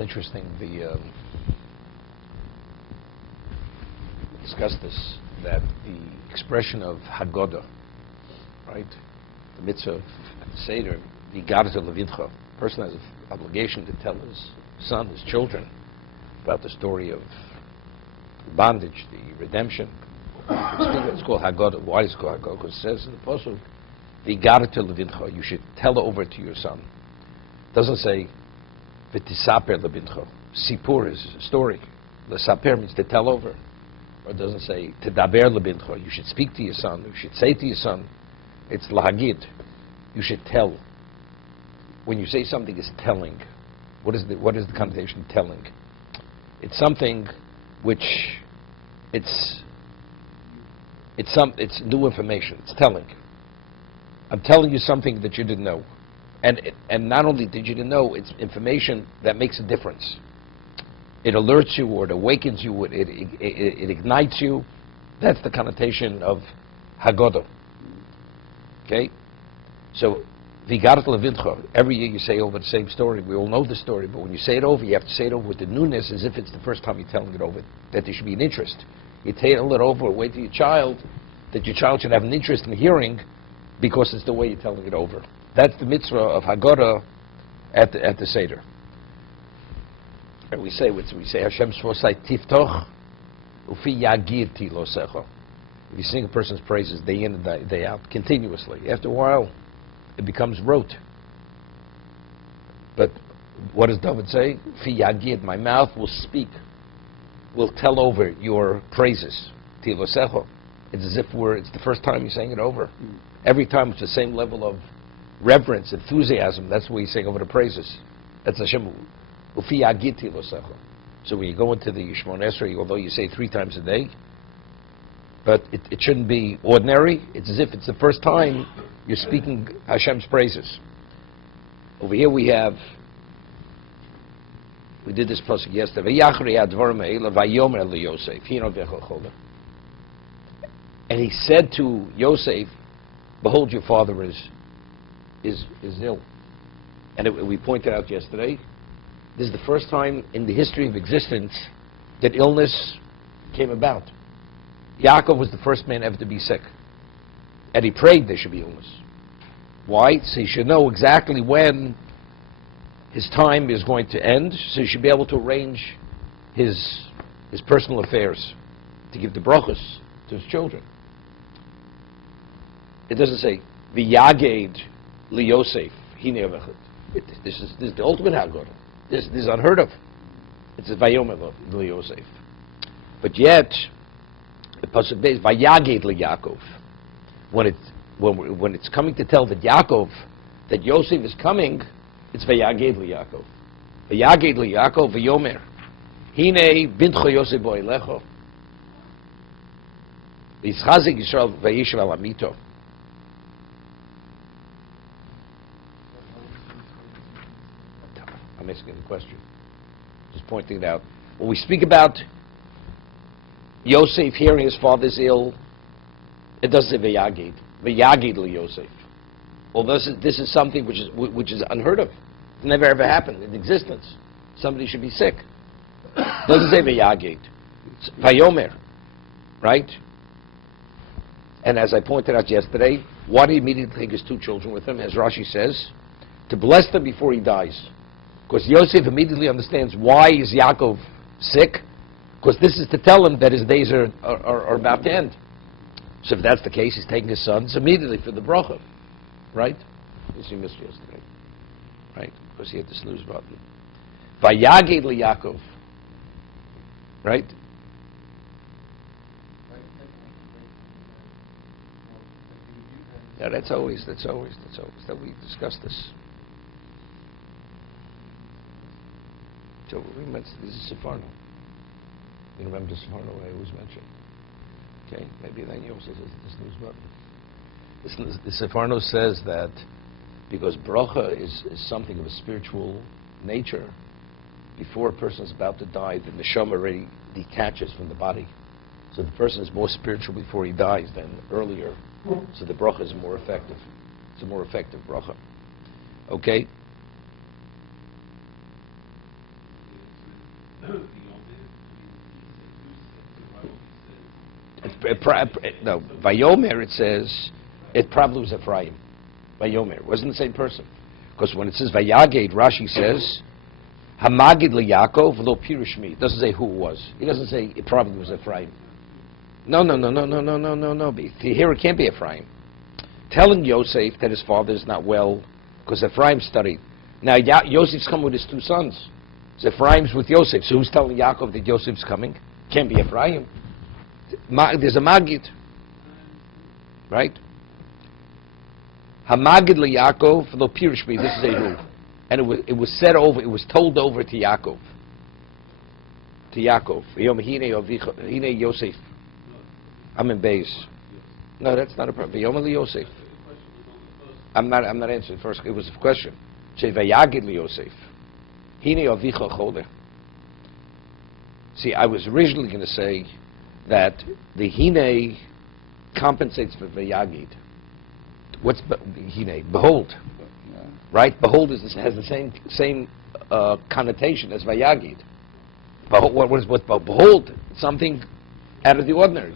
interesting. Discussed this, that the expression of Haggadah, right? The mitzvah of Seder, the Gadas of Levincha. A person has an obligation to tell his son, his children, about the story of bondage, the redemption. It's called Haggadah. Why is it called Haggadah? Because it says in the Pasuk, the Gadas of Levincha, you should tell over to your son. It doesn't say, V'tisaper Levincha. Sipur is a story. L'saper means to tell over. Or it doesn't say, Tedaber Levincha, you should speak to your son, you should say to your son. It's Lahagid, you should tell. When you say something is telling, what is the connotation of telling? It's something which it's new information. It's telling. I'm telling you something that you didn't know, and not only did you didn't know, it's information that makes a difference. It alerts you, or it awakens you, it ignites you. That's the connotation of Haggadah. Okay, so Vigarat Levincha. Every year you say over the same story. We all know the story, but when you say it over, you have to say it over with the newness, as if it's the first time you're telling it over. That there should be an interest. You tell it over, wait to your child, that your child should have an interest in hearing, because it's the way you're telling it over. That's the mitzvah of Haggadah at the Seder. And we say Hashem Svosai Tiftoch Ufi Yagir Ti Losecho. If you sing a person's praises day in and day out, continuously, after a while, it becomes rote. But what does David say? Fi Yagir, my mouth will speak, will tell over your praises. Ti Losecho. It's as if it's the first time you're saying it over. Every time it's the same level of reverence, enthusiasm. That's what you sing over the praises. That's Hashem. Ufi Yagir Ti Losecho. So when you go into the Shemon Esrei, although you say 3 times a day, but it shouldn't be ordinary. It's as if it's the first time you're speaking Hashem's praises. Over here we did this pasuk yesterday. And he said to Yosef, behold, your father is ill. And we pointed out yesterday, this is the first time in the history of existence that illness came about. Yaakov was the first man ever to be sick. And he prayed there should be illness. Why? So he should know exactly when his time is going to end, so he should be able to arrange his personal affairs, to give the brachos to his children. It doesn't say, V'yaged li Yosef, hine avechad. This is the ultimate Haggadah. This is unheard of. It's a Vayomer li Yosef. But yet, the pasuk is Vayaged li Yaakov. When it's coming to tell that Yaakov, that Yosef is coming, it's Vayaged li Yaakov. Vayaged li Yaakov v'yomer. Hine bintcho Yosef bo elecho. V'yitzchazik Yisrael v'yishav al amito. I'm asking a question. Just pointing it out. When we speak about Yosef hearing his father's ill, it doesn't say V'yagid. V'yagid li Yosef. Well, this is something which is unheard of. It's never ever happened in existence. Somebody should be sick. It doesn't say V'yagid. It's Vayomer. Right? And as I pointed out yesterday, why did he immediately take his 2 children with him, as Rashi says? To bless them before he dies. Because Yosef immediately understands why is Yaakov sick, because this is to tell him that his days are about to end. So if that's the case, he's taking his sons immediately for the bracha, right? This you missed yesterday, right? Because he had the snooze button. Vayaged li Yaakov, right? Yeah, that's always that we discuss this. So we mentioned this is Sefarno. You remember the Sefarno I always mention? Okay, maybe then you also says this news button. The Sefarno says that because bracha is something of a spiritual nature, before a person is about to die, the neshama already detaches from the body. So the person is more spiritual before he dies than earlier. So the bracha is more effective. It's a more effective bracha. Okay? No, Vayomer, it says, it probably was Ephraim. Vayomer, it wasn't the same person. Because when it says Vayaged, Rashi says, Hamagid LeYaakov lo Pirushmi. It doesn't say who it was. He doesn't say it probably was Ephraim. No. Here it can't be Ephraim. Telling Yosef that his father is not well, because Ephraim studied. Now Yosef's coming with his two sons. So Ephraim's with Yosef. So who's telling Yaakov that Yosef's coming? Can't be Ephraim. There's a Magid, right? Hamagid LeYaakov lo Pirushmi. This is a who, and it was said over. It was told over to Yaakov. To Yaakov. Hine Yosef. I'm in Beis. No, that's not a problem. Yom Yosef. I'm not answering first. It was a question. Say Vayagid Yosef. Hine Avicha Choler. See, I was originally going to say that the Hine compensates for Vayagid. What's Hine? Behold, right? Behold has the same connotation as Vayagid. What behold? Something out of the ordinary.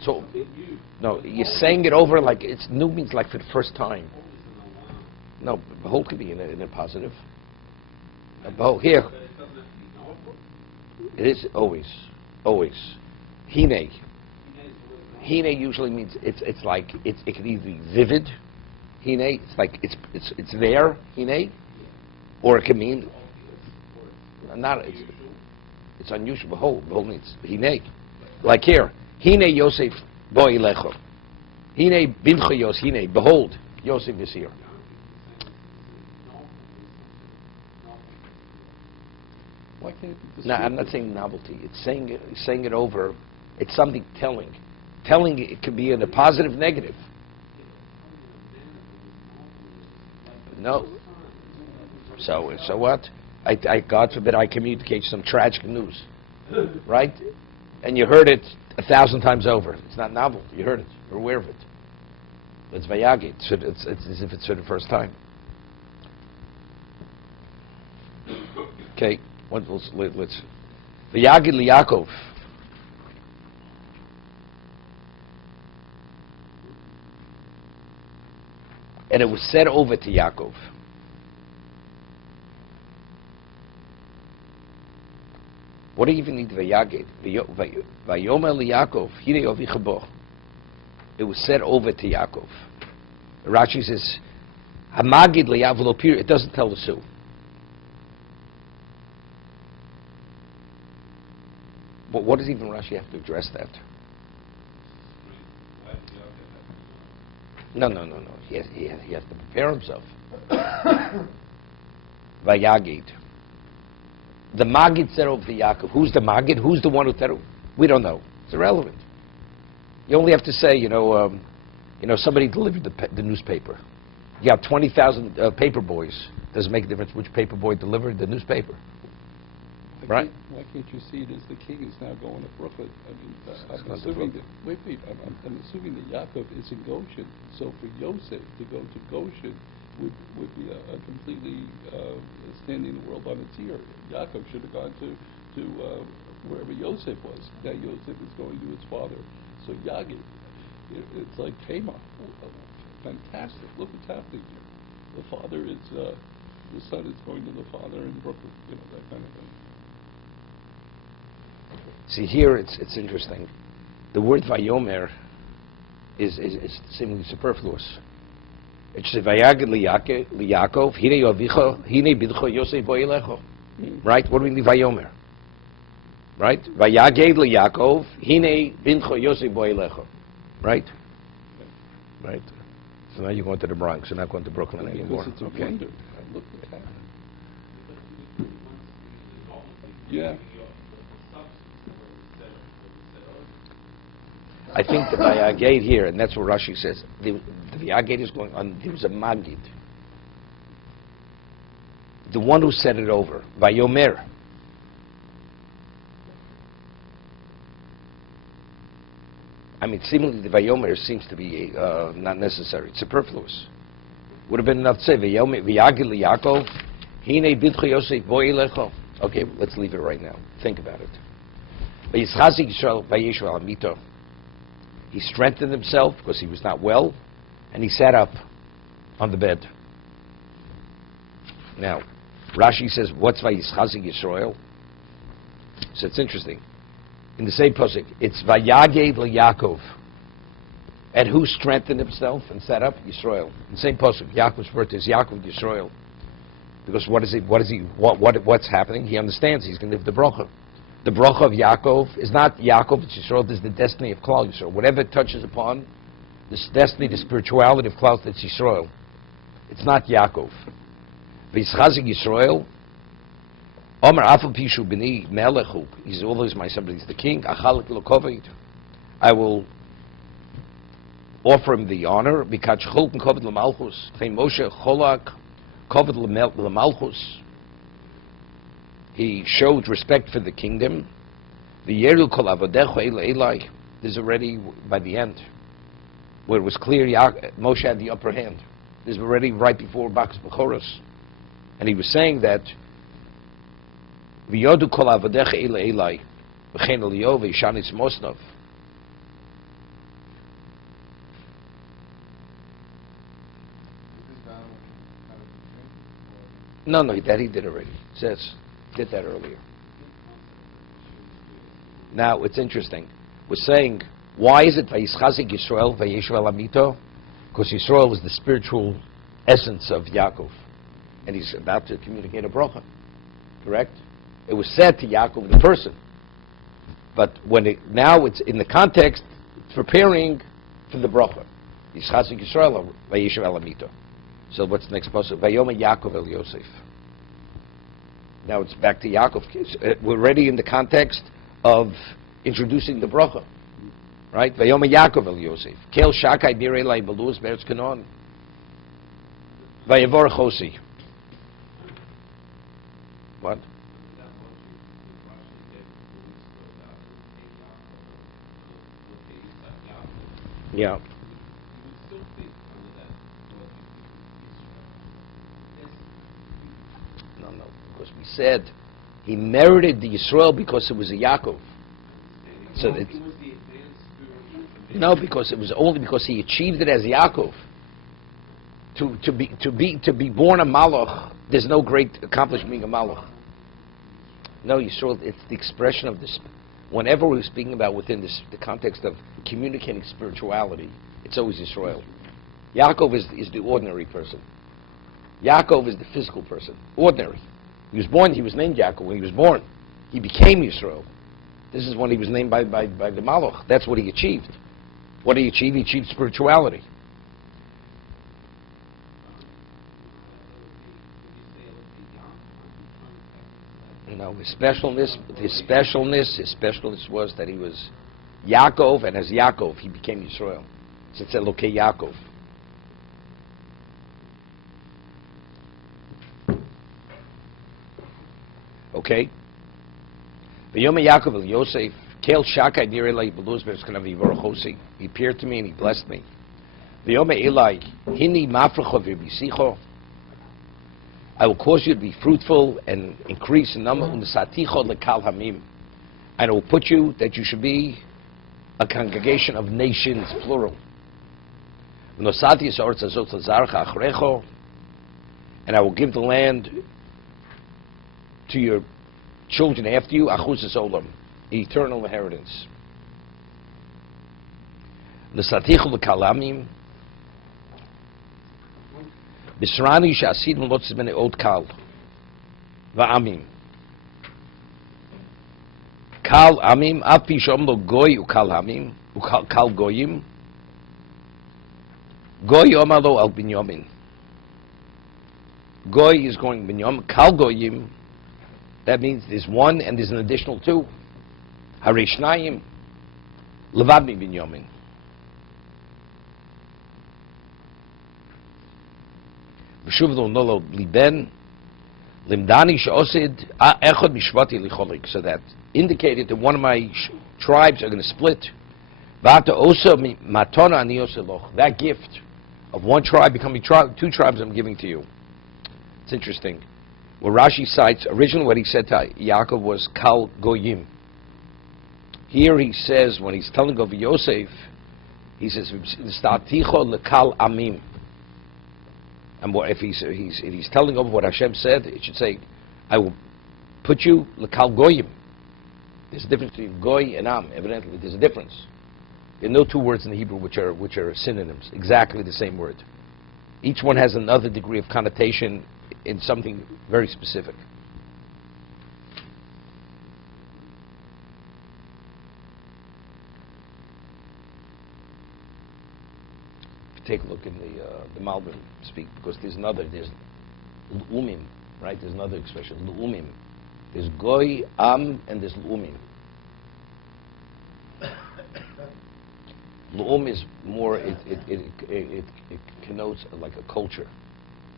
So, no, you're saying it over like it's new means like for the first time. No, behold could be in a positive. Behold, here. It is always. Hine. Hine usually means it can either be vivid. Hine, it's like it's there. Hine, or it can mean it's unusual. Behold means hine. Like here. Hine Yosef boi lecho. Hine bincho Yosef. Hine, behold, Yosef is here. Why can't it No, I'm not saying novelty. It's saying it over. It's something telling. Telling it could be in a positive, negative. No. So what? I God forbid I communicate some tragic news, right? And you heard it 1,000 times over. It's not novel. You heard it. You're aware of it. It's Vayagid. It's as if it's for the first time. Okay. Let's Vayagid LeYaakov. And it was said over to Yaakov. What do you even need Vayagid? Vayomer LeYaakov, Hine Avicha bo. It was said over to Yaakov. Rashi says, Hamagid LeYaakov lo Pirushmi. It doesn't tell us who. But what does even Rashi have to address that? No. He has to prepare himself. Vayagid. The Magid said over to Yaakov. Who's the Magid? Who's the one who said it? We don't know. It's irrelevant. You only have to say, somebody delivered the newspaper. You have 20,000 paper boys. Does it make a difference which paper boy delivered the newspaper? Right? Why can't you see it as the king is now going to Brooklyn? I'm assuming that Yaakov is in Goshen. So for Yosef to go to Goshen would be a completely standing the world on its ear. Yaakov should have gone to wherever Yosef was. Now Yosef is going to his father. So Yagid, it's like Tema. Fantastic. Look what's happening here. The father is, the son is going to the father in Brooklyn. That kind of thing. See, here it's interesting. The word Vayomer is seemingly superfluous. It should say Vayagid LeYaakov, Hine Yovicha, Hine Bidcho Yosef boi lecho. Right? What do we need Vayomer? Right? Vayagid LeYaakov, Hine Bidcho Yosef boi lecho. Right? Right. So now you're going to the Bronx. You're not going to Brooklyn anymore. It's a wonder. Look what's happening. Yeah. I think the Vayagid here, and that's what Rashi says, the Vayagid is going on, there was a Magid. The one who said it over, Vayomer. I mean, seemingly the Vayomer seems to be not necessary. It's superfluous. Would have been enough to say, Vayagid LeYaakov, Hine bidcho Yosef bo elecho. Okay, let's leave it right now. Think about it. Vayischazik Yisrael Vayechi al mito. He strengthened himself because he was not well, and he sat up on the bed. Now, Rashi says, what's Vayischazik Yisrael? So it's interesting. In the same pasuk, it's Vayaged LeYaakov. And who strengthened himself and sat up? Yisrael. In the same pasuk, Yaakov's birth is Yaakov Yisrael. Because what's happening? He understands he's going to live the bracha. The bracha of Yaakov is not Yaakov, it's Yisrael. This is the destiny of Klal Yisrael. Whatever it touches upon, this destiny, the spirituality of Klal, it's Yisrael. It's not Yaakov. V'yischazik Yisrael. Omer afal pishu b'ni melechu. He's always my son, but he's the king. Achalik lo koved. I will offer him the honor. Because cholken koved l'malchus. Fein Moshe cholak koved l'malchus. He showed respect for the kingdom. V'yeru kol avodecho elai. This is already by the end, where it was clear Moshe had the upper hand. This is already right before Bach's Bechoros. And he was saying that V'yodu kol avodecha elai v'chein eliyo v'yishanis mosnov. No, that he did already. It says, did that earlier. Now, it's interesting. We're saying, why is it Vayischazik Yisrael Vayechi al mito? Because Yisrael is the spiritual essence of Yaakov. And he's about to communicate a bracha. Correct? It was said to Yaakov the person. But now it's in the context, it's preparing for the bracha. Yischazik Yisrael Vayechi al mito. So what's the next pasuk? Vayoma Yaakov el Yosef. Now it's back to Yaakov. We're already in the context of introducing the bracha. Right? Vayoma Yaakov el Yosef. Kel shakai birelai beluz beretz Canaan. Vayavor chosi. What? Yeah. No, because we said he merited the Yisrael because it was a Yaakov. So that no, because it was only because he achieved it as Yaakov. To be born a Malach, there's no great accomplishment being a Malach. No, Yisrael, it's the expression of this. Whenever we're speaking about within the context of communicating spirituality, it's always Yisrael. Yaakov is the ordinary person. Yaakov is the physical person, ordinary. He was born, he was named Yaakov. When he was born, he became Yisrael. This is when he was named by the Malach. That's what he achieved. What did he achieve? He achieved spirituality. No, his specialness was that he was Yaakov, and as Yaakov, he became Yisrael. So it's Elokei Yaakov. Okay? V'yom Yaakov el Yosef, Kel Shakai Direlai Beluz Be'eskanav Yivorchosi. He appeared to me and he blessed me. V'yom Elai, Hini Mafrecho V'bisicho. I will cause you to be fruitful and increase in number. U'nesaticho lekal hamim. And I will put you that you should be a congregation of nations, plural. V'nosati Yisrael Tzazot Lazarcha Achrecho. And I will give the land to your children after you, achuzas olam, eternal inheritance. Nesatichu lekalamim, bisrani she'asidim lotzis b'nei od kal, va'amim. Kal amim, afi shom lo goy ukal hamim, ukal goyim. Goy omar lo al binyamin. Goy is going binyamin, kal goyim. That means there's one and there's an additional two. Harishnayim, levad mi binyamin. V'shuv lo nolo liben, limdani she'osid echad mishvati licholik. So that indicated that one of my tribes are going to split. V'ata osa matona ani osa loch. That gift of one tribe becoming two tribes I'm giving to you. It's interesting. Well, Rashi cites, originally what he said to Yaakov was Kal Goyim. Here he says, when he's telling of Yosef, he says, Staticho lekal amim. And if he's telling of what Hashem said, it should say, I will put you lekal goyim. There's a difference between goy and am. Evidently, there's a difference. There are no two words in the Hebrew which are synonyms. Exactly the same word. Each one has another degree of connotation in something very specific. Take a look in the Malbim speak, because there's l'umim, right? There's another expression, l'umim. There's goy, am, and there's l'umim. L'um is more, it connotes like a culture.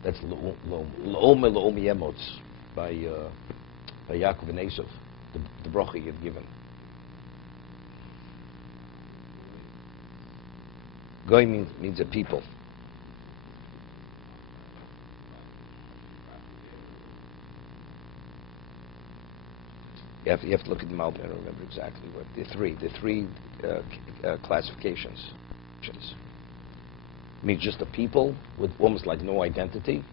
That's l'um. L'um yemotz by Yaakov and Esav, the bracha he had given. Goy means a people. You have to look at the Malbim. I don't remember exactly what the three classifications. It means just a people with almost like no identity.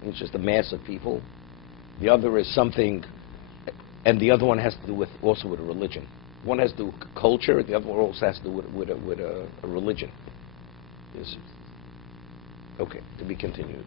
It means just a mass of people. The other is something, and the other one has to do also with a religion. One has to do with culture. The other one also has to do with a religion. Yes. Okay, to be continued.